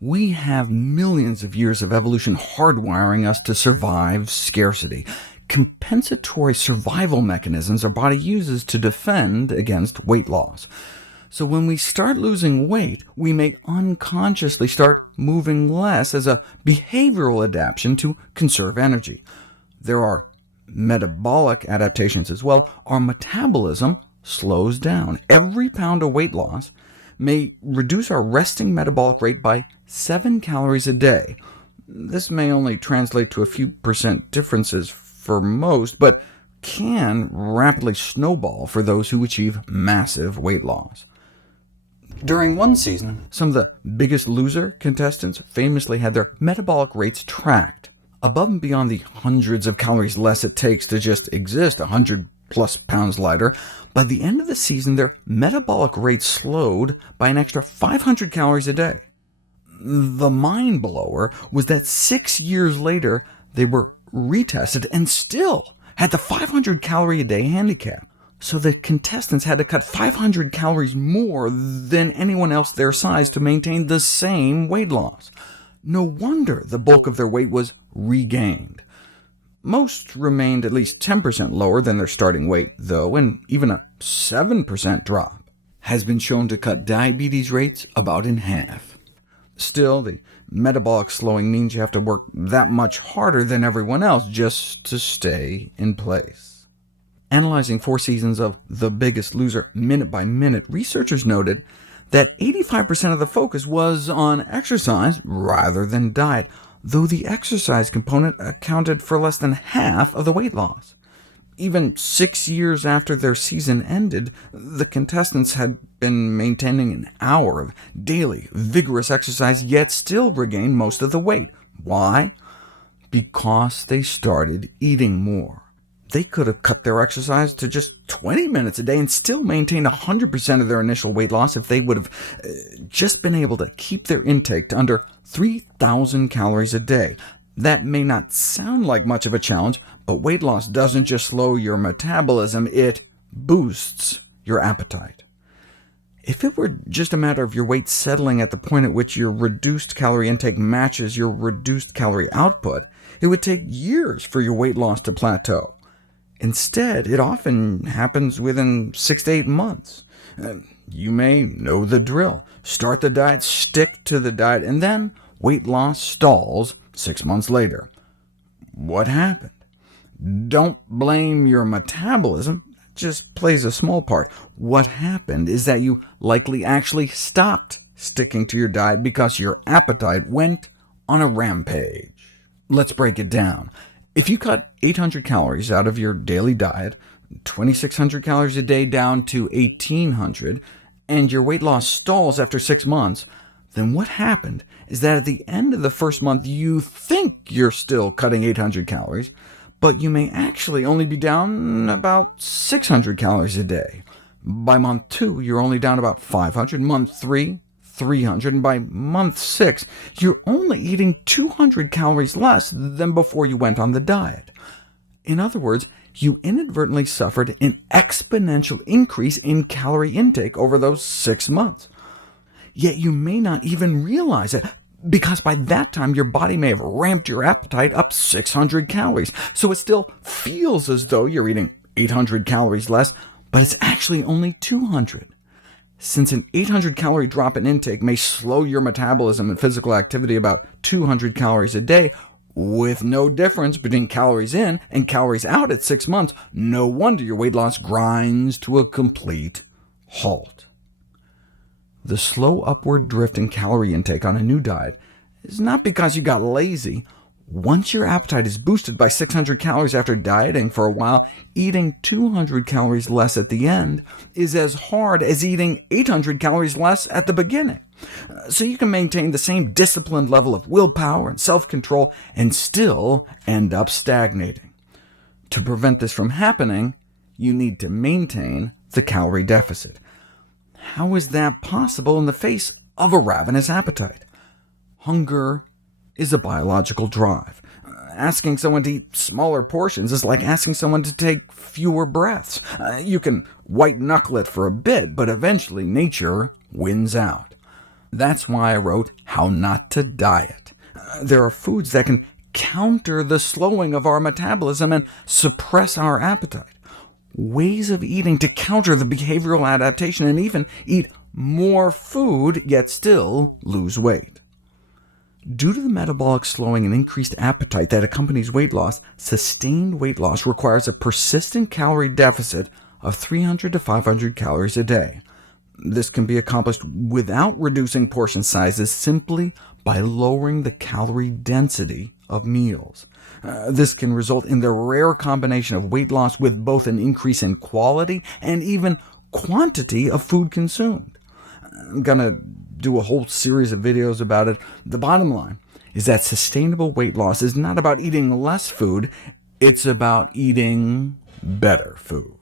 We have millions of years of evolution hardwiring us to survive scarcity. Compensatory survival mechanisms our body uses to defend against weight loss. So when we start losing weight, we may unconsciously start moving less as a behavioral adaptation to conserve energy. There are metabolic adaptations as well. Our metabolism slows down. Every pound of weight loss may reduce our resting metabolic rate by 7 calories a day. This may only translate to a few percent differences for most, but can rapidly snowball for those who achieve massive weight loss. During one season, some of the Biggest Loser contestants famously had their metabolic rates tracked. Above and beyond the hundreds of calories less it takes to just exist 100+ pounds lighter, by the end of the season their metabolic rate slowed by an extra 500 calories a day. The mind-blower was that 6 years later they were retested and still had the 500 calorie a day handicap. So the contestants had to cut 500 calories more than anyone else their size to maintain the same weight loss. No wonder the bulk of their weight was regained. Most remained at least 10% lower than their starting weight, though, and even a 7% drop has been shown to cut diabetes rates about in half. Still, the metabolic slowing means you have to work that much harder than everyone else just to stay in place. Analyzing 4 seasons of The Biggest Loser minute by minute, researchers noted that 85% of the focus was on exercise rather than diet, though the exercise component accounted for less than half of the weight loss. Even 6 years after their season ended, the contestants had been maintaining an hour of daily, vigorous exercise, yet still regained most of the weight. Why? Because they started eating more. They could have cut their exercise to just 20 minutes a day and still maintained 100% of their initial weight loss if they would have just been able to keep their intake to under 3,000 calories a day. That may not sound like much of a challenge, but weight loss doesn't just slow your metabolism, it boosts your appetite. If it were just a matter of your weight settling at the point at which your reduced calorie intake matches your reduced calorie output, it would take years for your weight loss to plateau. Instead, it often happens within 6 to 8 months. You may know the drill. Start the diet, stick to the diet, and then weight loss stalls 6 months later. What happened? Don't blame your metabolism. That just plays a small part. What happened is that you likely actually stopped sticking to your diet because your appetite went on a rampage. Let's break it down. If you cut 800 calories out of your daily diet, 2,600 calories a day down to 1,800, and your weight loss stalls after 6 months, then what happened is that at the end of the first month you think you're still cutting 800 calories, but you may actually only be down about 600 calories a day. By month 2, you're only down about 500, month 3, 300, and by month 6, you're only eating 200 calories less than before you went on the diet. In other words, you inadvertently suffered an exponential increase in calorie intake over those 6 months. Yet you may not even realize it, because by that time your body may have ramped your appetite up 600 calories, so it still feels as though you're eating 800 calories less, but it's actually only 200. Since an 800-calorie drop in intake may slow your metabolism and physical activity about 200 calories a day, with no difference between calories in and calories out at 6 months, no wonder your weight loss grinds to a complete halt. The slow upward drift in calorie intake on a new diet is not because you got lazy. Once your appetite is boosted by 600 calories after dieting for a while, eating 200 calories less at the end is as hard as eating 800 calories less at the beginning. So you can maintain the same disciplined level of willpower and self-control and still end up stagnating. To prevent this from happening, you need to maintain the calorie deficit. How is that possible in the face of a ravenous appetite? Hunger is a biological drive. Asking someone to eat smaller portions is like asking someone to take fewer breaths. You can white-knuckle it for a bit, but eventually nature wins out. That's why I wrote How Not to Diet. There are foods that can counter the slowing of our metabolism and suppress our appetite. Ways of eating to counter the behavioral adaptation and even eat more food, yet still lose weight. Due to the metabolic slowing and increased appetite that accompanies weight loss, sustained weight loss requires a persistent calorie deficit of 300 to 500 calories a day. This can be accomplished without reducing portion sizes, simply by lowering the calorie density of meals. This can result in the rare combination of weight loss with both an increase in quality and even quantity of food consumed. I'm going to do a whole series of videos about it. The bottom line is that sustainable weight loss is not about eating less food, it's about eating better food.